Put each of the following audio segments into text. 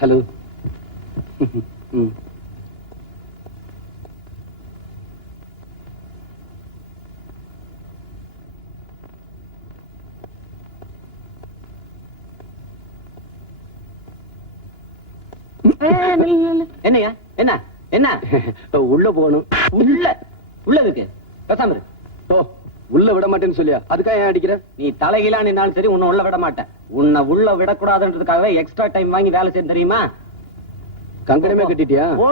Hello. என்னையா என்ன என்ன உள்ள போகணும். உள்ளதுக்கு பேசாம இரு. ஓ, உள்ள விட மாட்டேன்னு சொல்லியா? அதுக்காக ஏன் அடிக்கிற? நீ தலைகீழா நின்னாலும் சரி உன்னை உள்ள விட மாட்டேன். உன்னை உள்ள விடக்கூடாதுன்றதுக்காகவே எக்ஸ்ட்ரா டைம் வாங்கி வேலை செய்ய தெரியுமா? கங்கணமே கட்டிட்டியா? ஓ.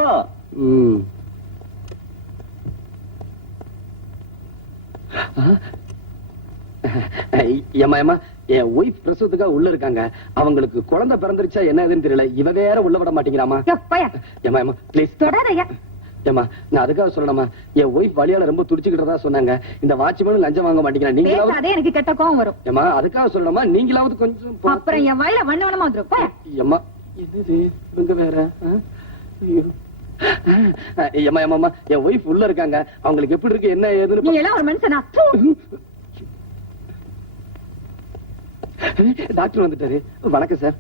ஏமா ஏமா, என் ஒய்ஃப் பிரசவத்துக்காக உள்ள இருக்காங்க. அவங்களுக்கு குழந்தை பிறந்துருச்சா என்ன ஏதுன்னு தெரியல. இவ வேற உள்ள விட மாட்டேங்கிறாமா. ஏமா ஏமா ப்ளீஸ் தொடாதயா. ஏமா, நான் அதுக்காக சொல்லணுமா, என் ஒய்ஃப் வழியால ரொம்ப துடிச்சுக்கிட்டதா சொன்னாங்க. இந்த வாட்ச்மேன் லஞ்சம் வாங்க மாட்டேங்கிறா. நீங்களாவது எனக்கு கெட்ட கோவம் வரும். ஏமா, அதுக்காக சொல்லணுமா, நீங்களாவது கொஞ்சம் அப்புறம் என் வாயில வண்ணவனமா வந்துரும். ஏமா, இது இவங்க வேற. ஏமா ஏமா, என் ஒய்ஃப் உள்ள இருக்காங்க. அவங்களுக்கு எப்படி இருக்கு என்ன ஏதுன்னு. நீ எல்லாம் ஒரு மனுஷனா? டாக்டர் வந்துட்டாரு. வணக்கம் சார்.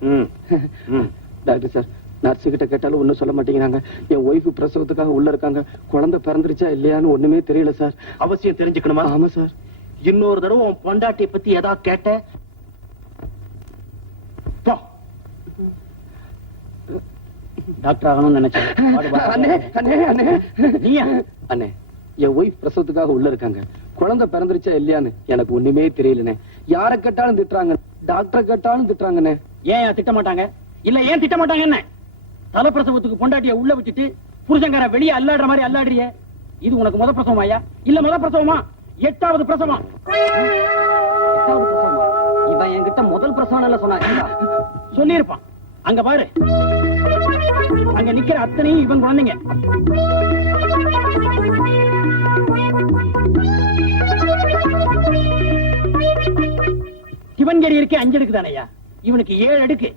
டாக்டர் சார், நர்ஸு கிட்ட கேட்டாலும் ஒன்னும் சொல்ல மாட்டேங்கிறாங்க. என் ஒய்ஃபு பிரசவத்துக்காக உள்ள இருக்காங்க. குழந்தை பிறந்துருச்சா இல்லையான்னு ஒண்ணுமே தெரியல சார். அவசியம் தெரிஞ்சுக்கணுமா? ஆமா சார். இன்னொரு தடவை உன் பொண்டாட்டியை பத்தி ஏதாவது கேட்ட டாக்டர் ஆகணும்னு நினைச்சேன். அண்ணே, என் ஒய்ஃப் பிரசவத்துக்காக உள்ள இருக்காங்க. குழந்தை பிறந்துருச்சா இல்லையான்னு எனக்கு ஒண்ணுமே தெரியலண்ணே. யார கேட்டாலும் திட்டுறாங்க, டாக்டரை கேட்டாலும் திட்டுறாங்கண்ணே. ஏன் திட்ட மாட்டாங்க? இல்ல ஏன் திட்ட மாட்டாங்க? என்ன தலைப்பிரசவத்துக்கு பொண்டாட்டிய உள்ள விட்டுட்டு புருஷங்கார வெளியே அல்லாடுற மாதிரி அல்லாடுறிய? இது உனக்கு முத பிரசவமாயா இல்ல முத பிரசவமா? 8வது பிரசவம். இவன் என்கிட்ட முதல் பிரசவம் சொன்னாங்க. சொல்லியிருப்பான். அங்க பாரு, அங்க நிக்கிற அத்தனையும் இவன் குழந்தைங்க. சிவன்கரி இருக்கே 5 அடுக்கு தானையா, இவனுக்கு 7 அடுக்கு.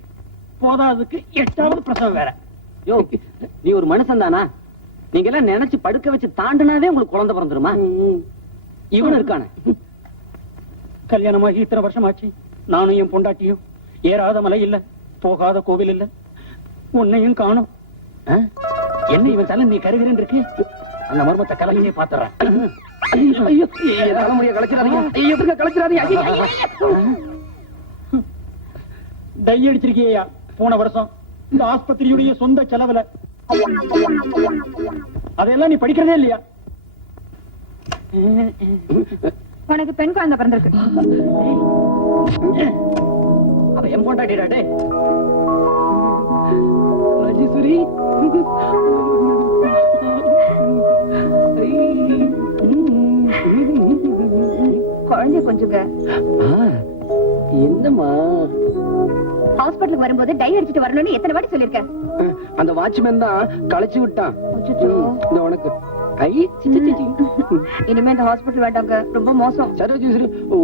போதாதுக்கு 8வது பிரசவம் வேற. யோ, நீ ஒரு மனுஷன் தானா? நீங்க எல்லாம் நினைச்சு படுக்க வச்சு தாண்டினாவே உங்களுக்கு குழந்தை பிறந்துருமா? இவனு இருக்கான. கல்யாணமாகி இத்தனை வருஷம் ஆச்சு. நானும் என் பொண்டாட்டியும் ஏறாத மலை இல்ல, போகாத கோவில் இல்ல, உன்னையும் காணும். என்ன இவன் தலை நீ கருகிறேன் இருக்கு? அந்த மர்மத்தை கலங்கியே பாத்துறேன். தலைமுடிய கலைச்சிடாதீங்க, கலைச்சிடாதீங்க. டை அடிச்சிருக்கியா போன வருஷம் இந்த ஆஸ்பத்திரியுடைய சொந்த செலவுல? அதெல்லாம் நீ படிக்கிறதே இல்லையா? உனக்கு பெண் குழந்தை பிறந்திருக்கு. அவ என் பொண்டாட்டிடா. டே ராஜேஸ்வரி, குழந்தைய கொஞ்சங்க. என்னம்மா, ஹாஸ்பிட்டலுக்கு வரும்போது டை அடிச்சிட்டு வரணும்னு எத்தனை வாட்டி சொல்லிருக்கேன். அந்த வாட்ச்மேன் தான் களைச்சு விட்டான். உனக்கு இனிமே இந்த ஹாஸ்பிட்டல் வேண்டாங்க, ரொம்ப மோசம். சரி,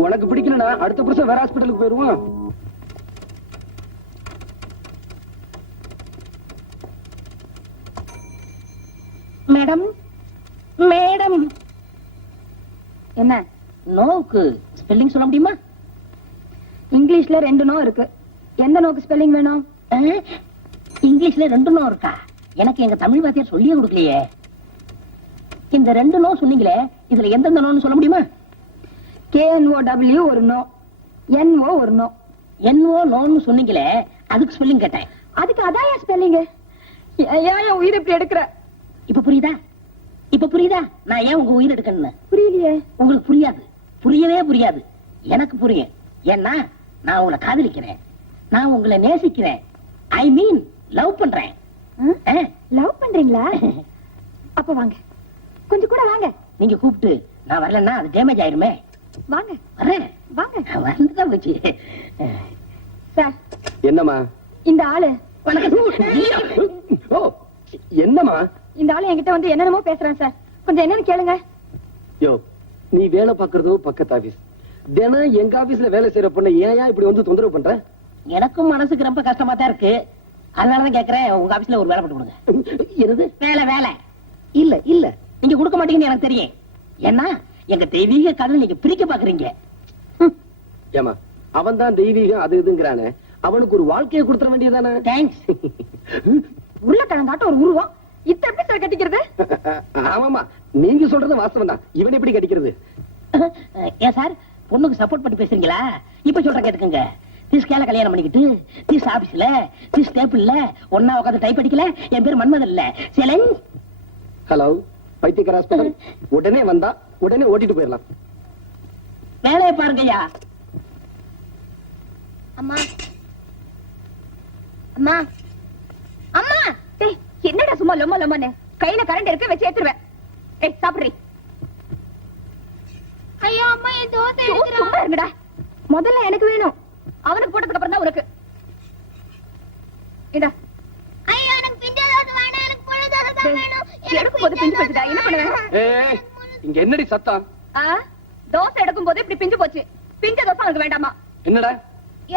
உனக்கு பிடிக்கலனா அடுத்த புருஷன் வேற ஹாஸ்பிட்டலுக்கு போயிருவோம். Madam, madam. என்ன நோவுக்கு ஸ்பெல்லிங் சொல்ல முடியுமா? இங்கிலீஷ்ல 2 நோ இருக்கு. எந்த நோக்கு ஸ்பெல்லிங் வேணும்? இங்கிலீஷ்ல 2 நோ இருக்கா? எனக்கு எங்க தமிழ் வாத்தியார் சொல்லியே கொடுக்கலையே. இந்த 2 நோ சொன்னீங்களே, இதுல எந்தெந்த நோன்னு சொல்ல முடியுமா? KNOW ஒரு நோ, NO ஒரு நோ. NO நோன்னு சொன்னீங்களே, அதுக்கு ஸ்பெல்லிங் கேட்டேன். அதுக்கு அதான் ஏன் ஸ்பெல்லிங்? ஏன் உயிர் இப்படி எடுக்கிற? இப்ப புரியுதா? இப்ப புரியுதா நான் ஏன் உங்க உயிர் எடுக்கணும்னு? புரியலையே. உங்களுக்கு புரியாது, புரியவே புரியாது. எனக்கு புரியும். ஏன்னா நான் உங்களை காதலிக்கிறேன், நான் உங்களை நேசிக்கிறேன். ஐ மீன் லவ் பண்றேன். லவ் பண்றீங்களா? அப்ப வாங்க, கொஞ்சம் கூட வாங்க. நீங்க கூப்பிட்டு நான் வரலன்னா அது டேமேஜ் ஆயிருமே. வாங்க வரேன், வாங்க. வந்துதான் போச்சு. சார். என்னம்மா இந்த ஆளு? ஓ, என்னம்மா இந்த ஆளு என்கிட்ட வந்து என்னென்னமோ பேசுறான் சார். கொஞ்சம் என்னன்னு கேளுங்க. யோ, நீ வேலை பாக்குறதோ பக்கத்து ஆபீஸ். தினம் எங்க ஆபீஸ்ல வேலை செய்யற பொண்ணு ஏன் இப்படி வந்து தொந்தரவு பண்ற? எனக்கும் மனசுக்கு ரொம்ப கஷ்டமா தான் இருக்கு. அதனாலதான் கேக்குறேன், உங்க ஆபீஸ்ல ஒரு வேலை போட்டு கொடுங்க. என்னது வேலை வேலை இல்ல இல்ல நீங்க கொடுக்க மாட்டீங்கன்னு எனக்கு தெரியும். ஏன்னா எங்க தெய்வீக காதல் நீங்க பிரிக்க பாக்குறீங்க. ஏமா, அவன் தான் தெய்வீகம் அது இதுங்கிறானே, அவனுக்கு ஒரு வாழ்க்கையை கொடுத்துட வேண்டியதானே? தேங்க்ஸ். உருளைக்கிழங்காட்ட ஒரு உருவம் இத்த எப்படி சார் கட்டிக்கிறது? ஆமாமா, நீங்க சொல்றது வாஸ்தவம் தான். இவன் எப்படி கடிக்கிறது? ஏன் சார் பொண்ணுக்கு சப்போர்ட் பண்ணி பேசுறீங்களா? இப்ப சொல்ற கேட்டுக்கங்க. திஸ் கேல கல்யாணம் பண்ணிக்கிட்டு திஸ் ஆபீஸ்ல திஸ் டேபிள்ல ஒன்னா உட்காந்து டைப் அடிக்கல. என் பேர் மன்மதன் இல்ல, சேலஞ்ச். ஹலோ, பைத்தியக்கார ஹாஸ்பிடல். உடனே வந்தா உடனே ஓட்டிட்டு போயிடலாம். வேலையை பாருங்கய்யா. அம்மா அம்மா அம்மா, டேய் என்னடா சும்மா லொம்ம லொம்மன்னு கையில கரண்ட் இருக்கு, வச்சு ஏத்துறேன். ஏய் சாப்பிடுறீ. ஐயோ அம்மா, என் தோசை எடுத்துறா. சும்மா இருங்கடா. முதல்ல எனக்கு வேணும், அவனுக்கு போட்டதுக்கு அப்புறம் தான் உனக்கு. இந்தா. ஐயோ எனக்கு பிஞ்ச தோசை வேணும், எனக்கு புழு தோசை தான் வேணும். எடுக்கும் போது பிஞ்சு போச்சுடா, என்ன பண்ணுவேன்? ஏய், இங்க என்னடி சத்தம்? தோசை எடுக்கும் போது இப்படி பிஞ்சு போச்சு. பிஞ்ச தோசை அவனுக்கு வேண்டாமா? என்னடா?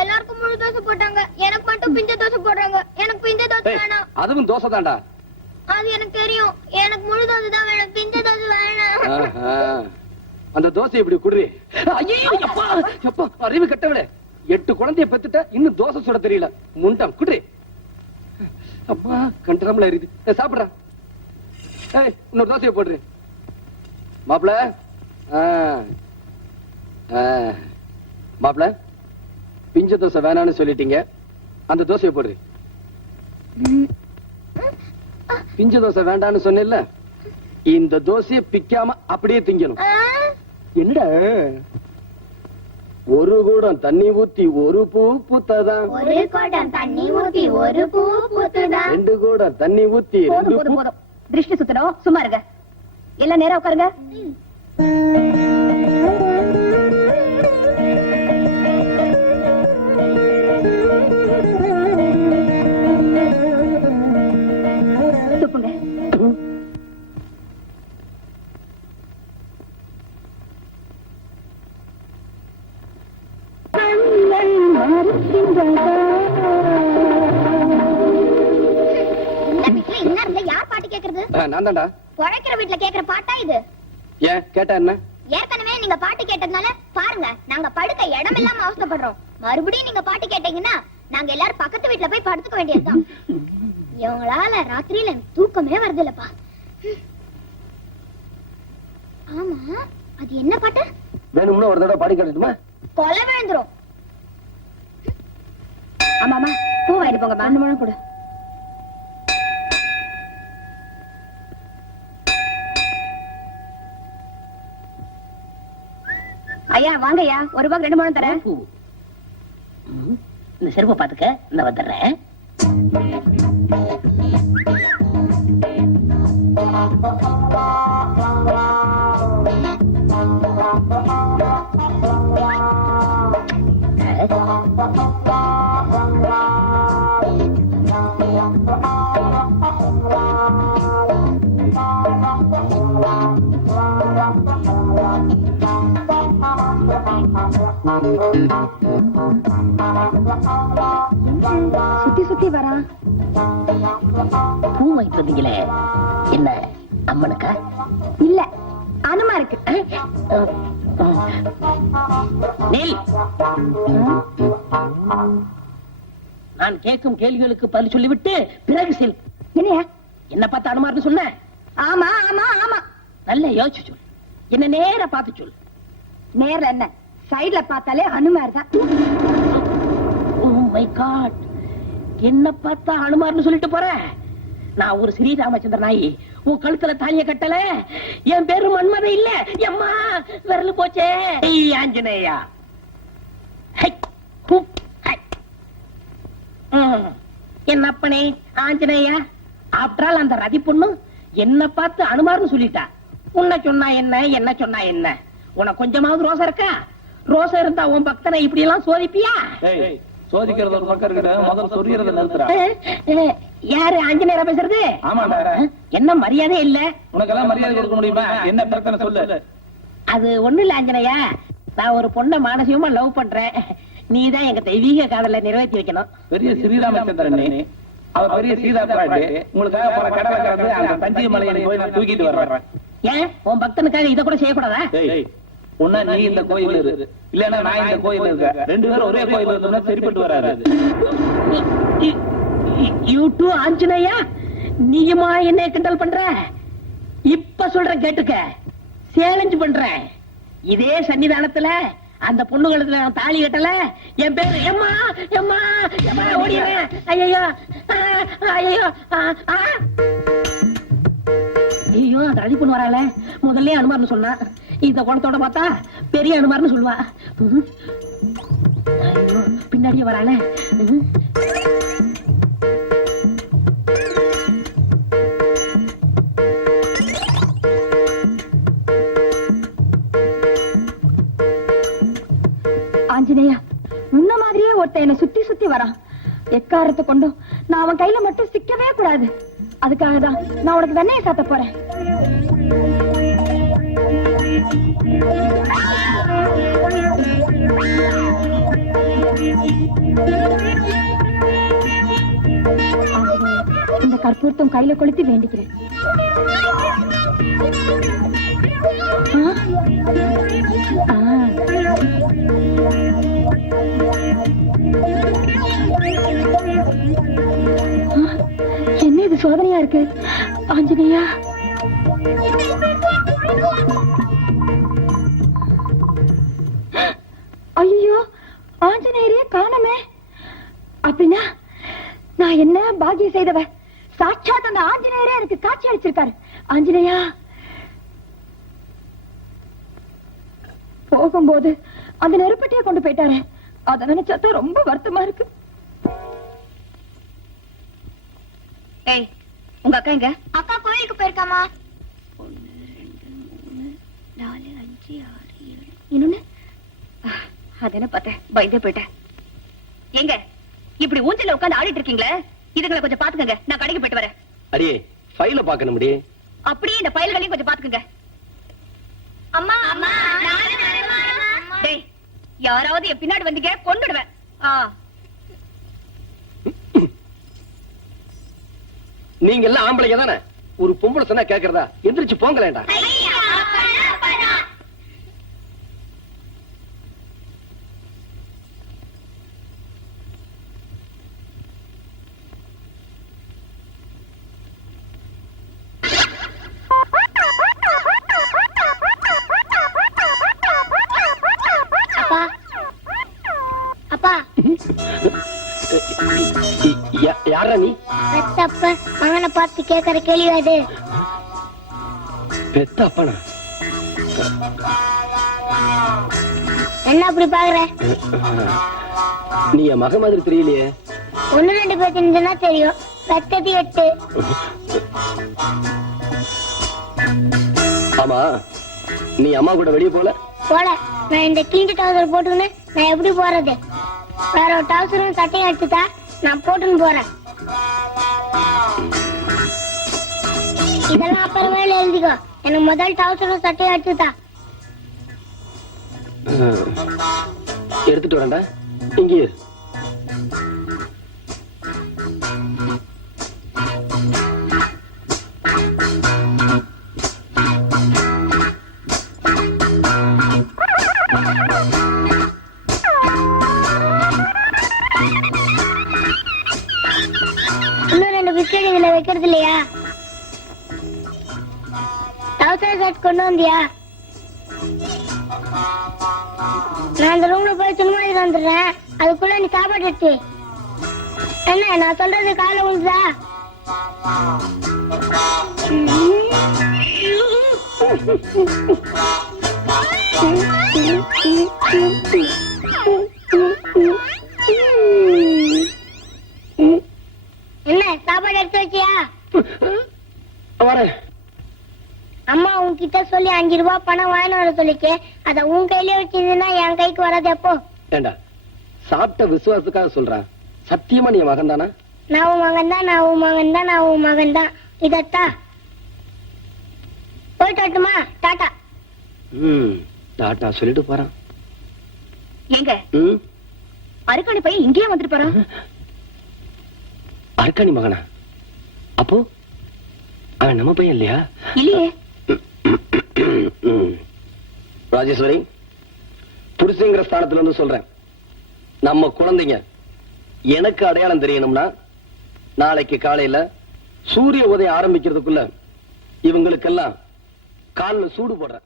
எல்லாருக்கும் முழு தோசை போட்டாங்க, எனக்கு மட்டும் பிஞ்ச தோசை போடுறாங்க. எனக்கு பிஞ்ச தோசை ஏய், வேணாம். அதுவும் தோசை தான்டா. அது எனக்கு தெரியும், எனக்கு முழு தோசை தான் வேணும், பிஞ்ச தோசை வேணாம். ஆஹா. அந்த தோசை இப்படி குடுறி. ஐயோ, அப்பா அப்பா, அறிவு கட்டவிட. 8 குழந்தைய பெத்துட்ட, இன்னும் தோசை சுட தெரியல. முண்டம் குடுறி. அப்பா கண்டரம்ல எரியுது. சாப்பிடுறா. ஏய், இன்னொரு தோசையை போடுறி. மாப்பிள, மாப்பிள, பிஞ்ச தோசை வேணான்னு சொல்லிட்டீங்க, அந்த தோசையை போடுறி. பிஞ்ச தோசை வேண்டான்னு சொன்ன, இந்த தோசையை பிக்காம அப்படியே திங்கணும். என்னடா, ஒரு கூடம் தண்ணி ஊத்தி ஒரு பூ பூத்தாதான், ஒரு குடம் தண்ணி ஊத்தி ஒரு பூ பூத்துதான். 2 கூடம் தண்ணி ஊத்தி போதும் 2 போதும் பூ. போதும், திருஷ்டி சுத்தணும். சும்மா இருங்க, எல்லாம் நேரா உட்காருங்க. துப்புங்க. இந்த வீட்டுல என்ன இருந்தா யார் பாட்டு கேக்குறது? நான் தான்டா. பொழைக்கிற வீட்டுல கேக்குற பாட்டா இது? ஏன் கேட்டா என்ன? ஏற்கனவே நீங்க பாட்டு கேட்டதுனால பாருங்க, நாங்க படுக்க இடம் இல்லாம அவஸ்தைப்படுறோம். மறுபடியும் நீங்க பாட்டு கேட்டீங்கன்னா நாங்க எல்லாரும் பக்கத்து வீட்டுல போய் படுத்துக்க வேண்டியதுதான். இவங்களால ராத்திரியில எனக்கு தூக்கமே வருது இல்லப்பா. ஆமா, அது என்ன பாட்டு? வேணும்னு ஒரு தடவை பாடி காட்டட்டுமா? கொலை விழுந்துரும். ஆமா ஆமா, பூ வாங்கிட்டு போங்க. அந்த முழம் கொடு. ஐயா வாங்க ஐயா, ஒரு ரூபாய்க்கு 2 முழம் தரேன். இந்த செருப்பை பாத்துக்க, இந்த வந்துடுறேன். சுத்தி சுத்தி வரா. பூ வாங்கிட்டு வந்தீங்களே, என்ன அம்மனுக்கா? இல்ல, அனுமா இருக்கு. நில். நான் கேட்கும் கேள்விகளுக்கு பதில் சொல்லிவிட்டு பிறகு செல். என்னையா? என்ன பார்த்து அனுமார்னு சொன்ன? ஆமா ஆமா ஆமா. நல்ல யோசிச்சு சொல். என்ன நேரா பார்த்து சொல். நேர்ல என்ன, சைடுல பார்த்தாலே அனுமார் தான். ஓ மை காட், என்ன பார்த்தா அனுமார்னு சொல்லிட்டு போற? நான் ஒரு ஸ்ரீராமச்சந்திர நாயி, உன் கழுத்துல தாலிய கட்டல. என் பேரு மன்மதை இல்ல. எம்மா விரல் போச்சே. ஏய் ஆஞ்சநேயா. ஹை, ஹூ, ஹை. என் அப்பனே ஆஞ்சநேயா. ஆப்டரால் அந்த ரதி பொண்ணு என்ன பார்த்து அனுமார்னு சொல்லிட்டா. உன்னை சொன்னா என்ன, என்ன சொன்னா என்ன? உனக்கு கொஞ்சமாவது ரோசம் இருக்கா? ரோசம் இருந்தா உன் பக்தனை இப்படி எல்லாம் சோதிப்பியா? சோதிக்கிறது ஒரு பக்கம் இருக்கட்ட முதல்ல சொல்லிடுறத நிறுத்துறா. யாரு ஆஞ்சநேயரா பேசுறது? ஆமாடா. என்ன மரியாதை இல்ல? உனக்கெல்லாம் மரியாதை கொடுக்க முடியுமா? என்ன பிரச்சனை சொல்லு. அது ஒண்ணு இல்ல ஆஞ்சநேயா, நான் ஒரு பொண்ணை மானசீகமா லவ் பண்றேன். நீதான் எங்க தெய்வீக காதலை நிறைவேற்றி வைக்கணும். பெரிய ஸ்ரீராமச்சந்திரன் அவர் பெரிய சீதா பிராட்டி உங்களுக்காக பல கடலை கலந்து அந்த தஞ்சை மலையில போய் நான் தூக்கிட்டு வர்றேன். ஏன் உன் பக்தனுக்காக இதை கூட செய்யக்கூடாதா? ஒன்னா நீ இந்த கோயில் இரு, இல்லன்னா நான் இந்த கோயில் இருக்கேன். ரெண்டு பேரும் ஒரே கோயில் இருந்தோம்னா சரிப்பட்டு வராது. யூ டூ ஆஞ்சநேயா, நீயுமா என்ன கிண்டல் பண்ற? இப்ப சொல்ற கேட்டுக்க, சேலஞ்ச் பண்றேன். இதே சன்னிதானத்துல அந்த பொண்ணுகளுக்கு நான் தாலி கட்டல, என் பேரு எம்மா எம்மா எம்மா ஓடிடுறேன். ஐயோ ஐயோ ஐயோ, அந்த அழி பொண்ணு வரால, முதல்ல அனுமார்னு சொன்னா, இந்த குணத்தோட பார்த்தா பெரிய அனுமார்னு சொல்லுவா. ஐயோ, பின்னாடியே வரால. ஆஞ்சநேயா, முன்ன மாதிரியே ஒருத்த என்ன சுத்தி சுத்தி வரான். எக்காரத்தை கொண்டும் நான் அவன் கையில மட்டும் சிக்கவே கூடாது. அதுக்காக தான் நான் உனக்கு வெண்ணையை சாத்த போறேன். இந்த கற்பூரத்தும் கையில கொளுத்தி வேண்டிக்கிறேன். என்ன இது சோதனையா இருக்கு? ஆஞ்சநேயா, ஐயோ, ஆஞ்சநேயரே காணமே. அப்படின்னா நான் என்ன பாக்கியம் செய்தவ? சாட்சாத் அந்த ஆஞ்சநேயரே எனக்கு காட்சி அளிச்சிருக்காரு. ஆஞ்சநேயா, போகும்போது அந்த நெருப்பட்டியை கொண்டு போயிட்டாரு. அத நினைச்சாதான் ரொம்ப வருத்தமா இருக்கு. ஏய், உங்க அக்கா எங்க? அக்கா கோயிலுக்கு போயிருக்காமா. 1 2 3 4 5 6 7 இன்னொன்னு அதென்ன பார்த்தேன், பயந்தே போயிட்டேன். எங்க இப்படி ஊஞ்சல்ல உட்கார்ந்து ஆடிட்டு இருக்கீங்களே, இதுங்களை கொஞ்சம் பாத்துக்கங்க. நான் கடைக்கு போயிட்டு வரேன். அடியே, ஃபைல பாக்கணும் முடி. அப்படியே இந்த ஃபைல்களையும் கொஞ்சம் பாத்துக்கங்க. அம்மா அம்மா டேய், யாராவது என் பின்னாடி வந்தீங்க கொன்னுடுவேன். நீங்க எல்லாம் ஆம்பளைங்க தானே? ஒரு பொம்பளை சொன்னா கேக்குறதா? எந்திரிச்சு போங்களேண்டா. அப்பா அப்பா, யாரா நீ? பெத்தப்ப மகனை பார்த்து கேட்கற கேள்வி அது. பெத்த அப்பனா? என்ன அப்படி பாக்குற? நீ என் மக மாதிரி தெரியலையே. 1 2 பேர் தெரிஞ்சுன்னா தெரியும், பெத்தது 8. ஆமா, நீ அம்மா கூட வெளியே போல? போல. நான் இந்த கிழிஞ்ச டவுசர் போட்டுன்னு நான் எப்படி போறது? வேற ஒரு டவுசரும் சட்டையும் எடுத்துட்டா நான் போட்டுன்னு போறேன். இதெல்லாம் அப்புறமே எழுதிக்கோ. எனக்கு முதல் டவுசரும் சட்டையும் எடுத்துட்டா. எடுத்துட்டு வரேன்டா. இங்கே இன்னும் 2 பிஸ்கெட் இதுல வைக்கிறது இல்லையா? டவுசர் ஷர்ட் கொண்டு வந்தியா? நான் அந்த ரூம்ல போய் துணிமணி வந்துடுறேன். அதுக்குள்ள நீ சாப்பாடு எடுத்து. என்ன நான் சொல்றது காலை விழுதா? என்ன சாப்பாடு எடுத்து வச்சியா? வரேன். அம்மா உன்கிட்ட சொல்லி 5 ரூபாய் பணம் வாங்கிட்டு வர சொல்லிச்சு. அத உன் கையில வச்சிருந்தா என் கைக்கு வராது. எப்போ ஏண்டா, சாப்பிட்ட விசுவாசத்துக்காக சொல்றேன். சத்தியமா நீ மகன் தானா? நான் உன் மகன் தான், நான் உன் மகன் தான், நான் உன் மகன் தான். இதத்தா போயிட்டு வரட்டுமா? டாட்டா. டாட்டா சொல்லிட்டு போறான். எங்க அருக்காணி பையன் இங்கேயே வந்துட்டு போறான். அர்க்காணி மகனா? அப்போ அவன் நம்ம பையன் இல்லையா? இல்லையே. ராஜேஸ்வரி, புருஷங்கிற ஸ்தானத்துல இருந்து சொல்றேன், நம்ம குழந்தைங்க எனக்கு அடையாளம் தெரியணும்னா நாளைக்கு காலையில சூரிய உதயம் ஆரம்பிக்கிறதுக்குள்ள இவங்களுக்கெல்லாம் கால்ல சூடு போடுறேன்.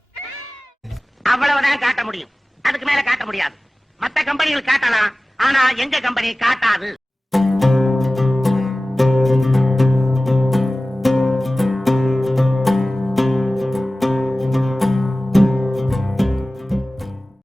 அவ்வளவுதான் காட்ட முடியும், அதுக்கு மேல காட்ட முடியாது. மத்த கம்பெனிகள் காட்டலாம், ஆனா எங்க கம்பெனி காட்டாது.